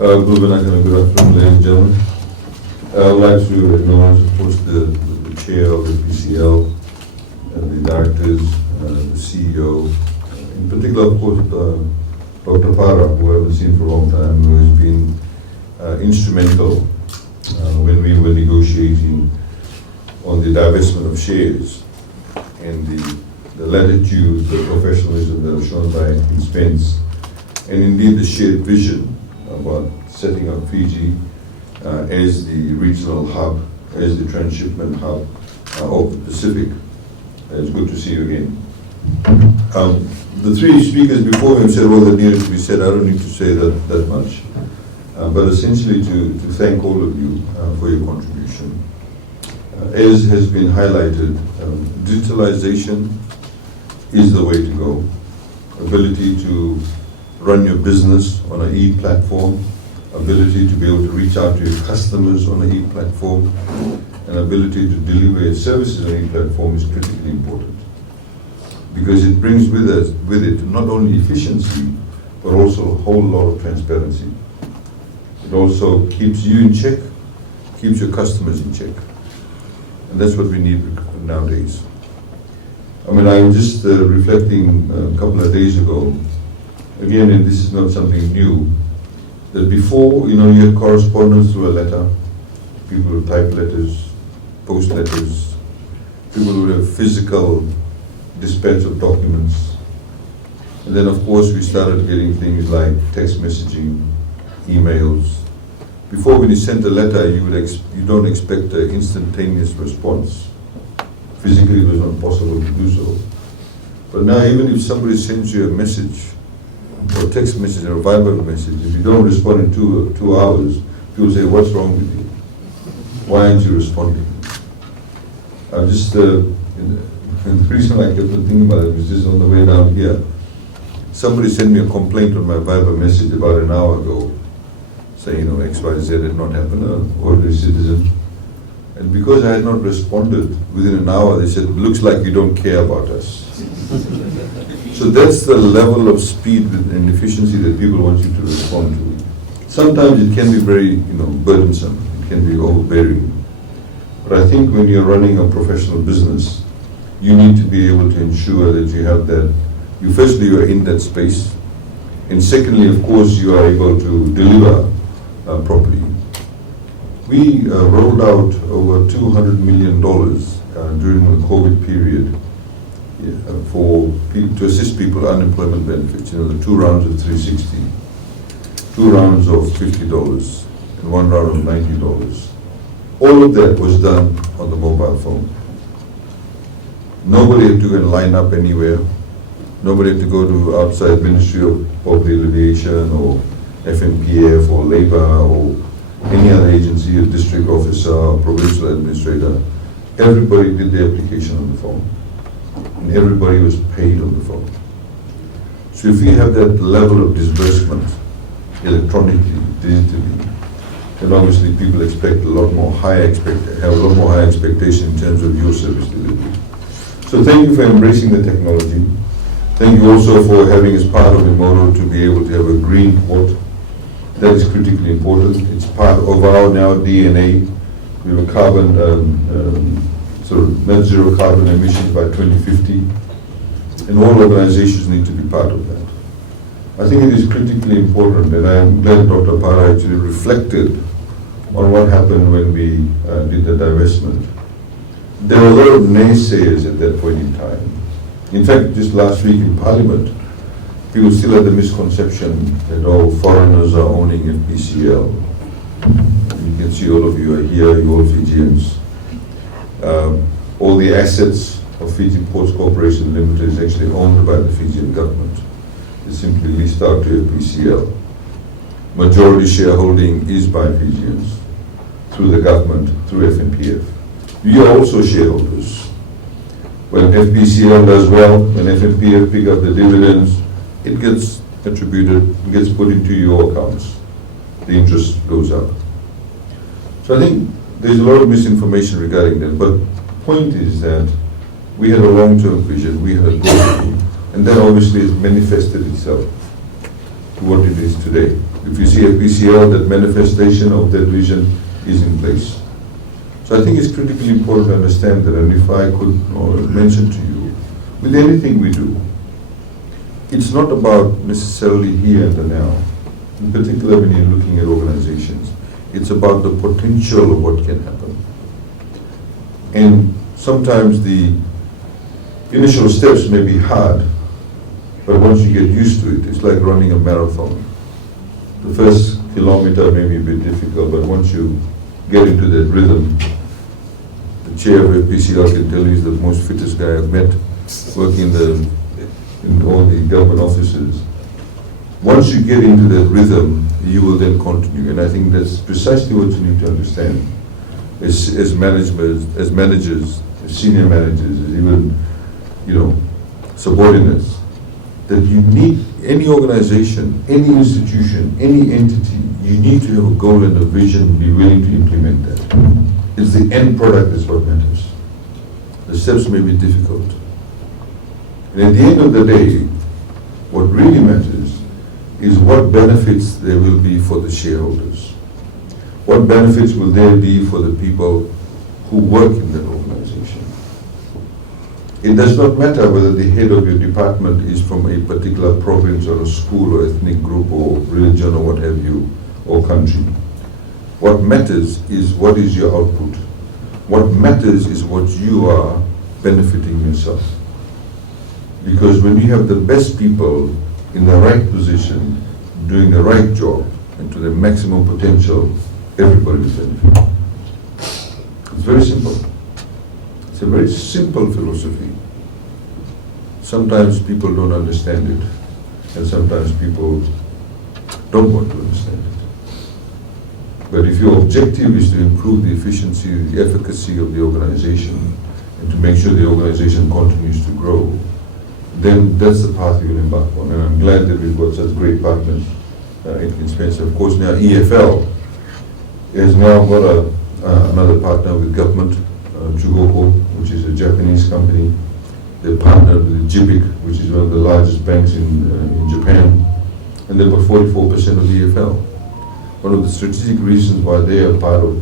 Good afternoon, ladies and gentlemen. I would like to acknowledge, of course, the chair of the PCL, the directors, the CEO, in particular, of course, Dr. Para, who I haven't seen for a long time, who has been instrumental when we were negotiating on the divestment of shares, and the latitude, the professionalism that was shown by his Spence, and indeed the shared vision about setting up Fiji as the regional hub, as the transshipment hub of the Pacific. It's good to see you again. The three speakers before me have said all that needed to be said. I don't need to say that much. But essentially to thank all of you for your contribution. As has been highlighted, digitalization is the way to go. Ability to run your business on an e-platform, ability to be able to reach out to your customers on an e-platform, and ability to deliver your services on an e-platform is critically important. Because it brings with it not only efficiency, but also a whole lot of transparency. It also keeps you in check, keeps your customers in check. And that's what we need nowadays. I mean, I was just reflecting a couple of days ago, again, and this is not something new, that before, you had correspondence through a letter, people would type letters, post letters, people would have physical dispatch of documents. And then, of course, we started getting things like text messaging, emails. Before, when you sent a letter, you don't expect an instantaneous response. Physically, it was not possible to do so. But now, even if somebody sends you a message, or text message or a Viber message, if you don't respond in 2 hours, people say, "What's wrong with you? Why aren't you responding?" I'm just, and the reason I kept on thinking about it was just on the way down here. Somebody sent me a complaint on my Viber message about an hour ago, saying, XYZ did not happen, an ordinary citizen. And because I had not responded within an hour, they said, "Looks like you don't care about us." So that's the level of speed and efficiency that people want you to respond to. Sometimes it can be very, burdensome. It can be overbearing. But I think when you're running a professional business, you need to be able to ensure that you have that. Firstly, you are in that space, and secondly, of course, you are able to deliver properly. We rolled out over $200 million during the COVID period for people, to assist people unemployment benefits. The 2 rounds of $360, 2 rounds of $50, and 1 round of $90. All of that was done on the mobile phone. Nobody had to go and line up anywhere. Nobody had to go to outside Ministry of Poverty Alleviation or FNPF or Labor or any other agency, a district officer, or provincial administrator. Everybody did the application on the phone. And everybody was paid on the phone. So if you have that level of disbursement electronically, digitally, then obviously people expect have a lot more high expectation in terms of your service delivery. So thank you for embracing the technology. Thank you also for having as part of the model to be able to have a green port. That is critically important. It's part of our now DNA. We have a carbon, net zero carbon emissions by 2050. And all organizations need to be part of that. I think it is critically important, and I am glad Dr. Para actually reflected on what happened when we did the divestment. There were a lot of naysayers at that point in time. In fact, just last week in Parliament, people still had the misconception that all foreigners are owning FPCL. You can see all of you are here, you're all Fijians. All the assets of Fiji Ports Corporation Limited is actually owned by the Fijian government. It's simply leased out to FPCL. Majority shareholding is by Fijians through the government, through FNPF. You are also shareholders. When FPCL does well, when FNPF pick up the dividends, it gets attributed, it gets put into your accounts. The interest goes up. So I think there's a lot of misinformation regarding that, but the point is that we had a long-term vision, we had a goal, and that obviously has manifested itself to what it is today. If you see FPCL, that manifestation of that vision is in place. So I think it's critically important to understand that, and if I could mention to you, with anything we do, it's not about necessarily here and the now. In particular, when you're looking at organizations, it's about the potential of what can happen. And sometimes the initial steps may be hard, but once you get used to it, it's like running a marathon. The first kilometer may be a bit difficult, but once you get into that rhythm, the chair of FPCL can tell you he's the most fittest guy I've met, working in all the government offices. Once you get into that rhythm, you will then continue. And I think that's precisely what you need to understand as managers, as senior managers, as even, subordinates, that you need, any organization, any institution, any entity, you need to have a goal and a vision and be willing to implement that. It's the end product that's what matters. The steps may be difficult. And at the end of the day, what really matters is what benefits there will be for the shareholders. What benefits will there be for the people who work in that organization? It does not matter whether the head of your department is from a particular province or a school or ethnic group or religion or what have you, or country. What matters is what is your output. What matters is what you are benefiting yourself. Because when you have the best people in the right position, doing the right job, and to the maximum potential, everybody will benefit. It's very simple. It's a very simple philosophy. Sometimes people don't understand it, and sometimes people don't want to understand it. But if your objective is to improve the efficiency, the efficacy of the organization, and to make sure the organization continues to grow, then that's the path you will embark on. And I'm glad that we've got such great partners in Spencer. Of course, now EFL has now got another partner with government, Chugoku, which is a Japanese company. They partnered with JIBIC, which is one of the largest banks in Japan, and they've got 44% of EFL. One of the strategic reasons why they are part of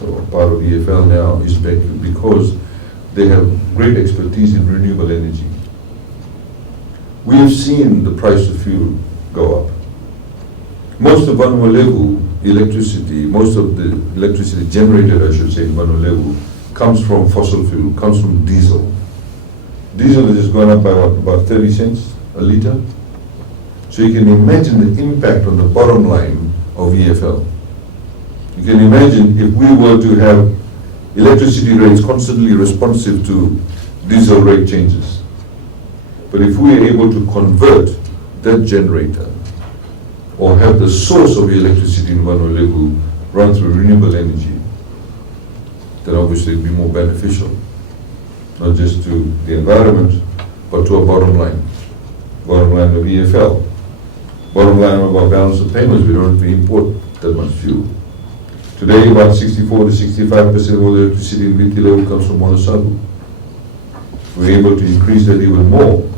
EFL now is because they have great expertise in renewable energy. We have seen the price of fuel go up. Most of Vanuatu electricity, most of the electricity generated, I should say, in Vanuatu, comes from fossil fuel, comes from diesel. Diesel has just gone up by what, about 30 cents a litre? So you can imagine the impact on the bottom line of EFL. You can imagine if we were to have electricity rates constantly responsive to diesel rate changes. But if we are able to convert that generator or have the source of the electricity in Vanuatu run through renewable energy, then obviously it will be more beneficial, not just to the environment, but to our bottom line of EFL. Bottom line of our balance of payments, we don't have to import that much fuel. Today, about 64 to 65% of all the electricity in Digitalisation comes from Monosagu. We're able to increase that even more.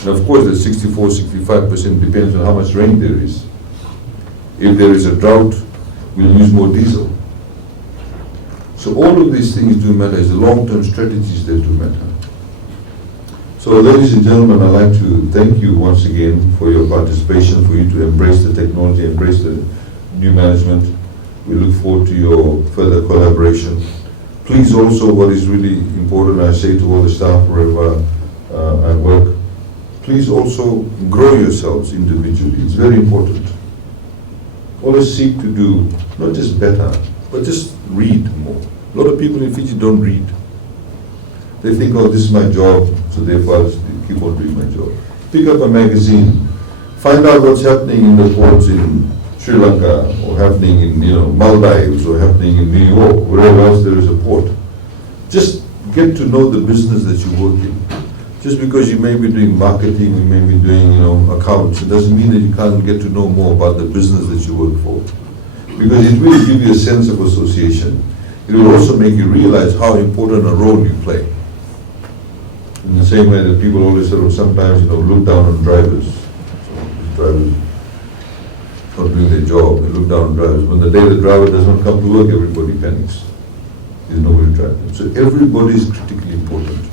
And of course, that 64, 65% depends on how much rain there is. If there is a drought, we'll use more diesel. So all of these things do matter. It's the long-term strategies that do matter. So ladies and gentlemen, I'd like to thank you once again for your participation, for you to embrace the technology, embrace the new management. We look forward to your further collaboration. Please also, what is really important, I say to all the staff wherever I work, please also grow yourselves individually. It's very important. Always seek to do not just better, but just read more. A lot of people in Fiji don't read. They think, oh, this is my job, so therefore I'll just keep on doing my job. Pick up a magazine, find out what's happening in the ports in Sri Lanka, or happening in Maldives, or happening in New York, wherever else there is a port. Just get to know the business that you work in. Just because you may be doing marketing, you may be doing accounts, it doesn't mean that you can't get to know more about the business that you work for. Because it will give you a sense of association. It will also make you realize how important a role you play. In the same way that people always sometimes look down on drivers. So drivers not doing their job, they look down on drivers. When the day the driver does not come to work, everybody panics. There's nobody to drive them. So everybody is critically important.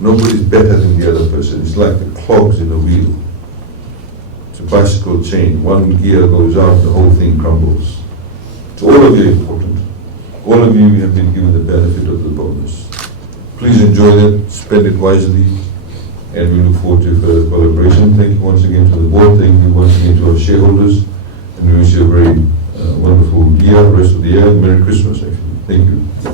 Nobody's better than the other person. It's like the clogs in a wheel. It's a bicycle chain. One gear goes out, the whole thing crumbles. So all of you are important. All of you have been given the benefit of the bonus. Please enjoy it, spend it wisely, and we look forward to further collaboration. Thank you once again to the board, thank you once again to our shareholders, and we wish you a very wonderful year, rest of the year. Merry Christmas, actually. Thank you.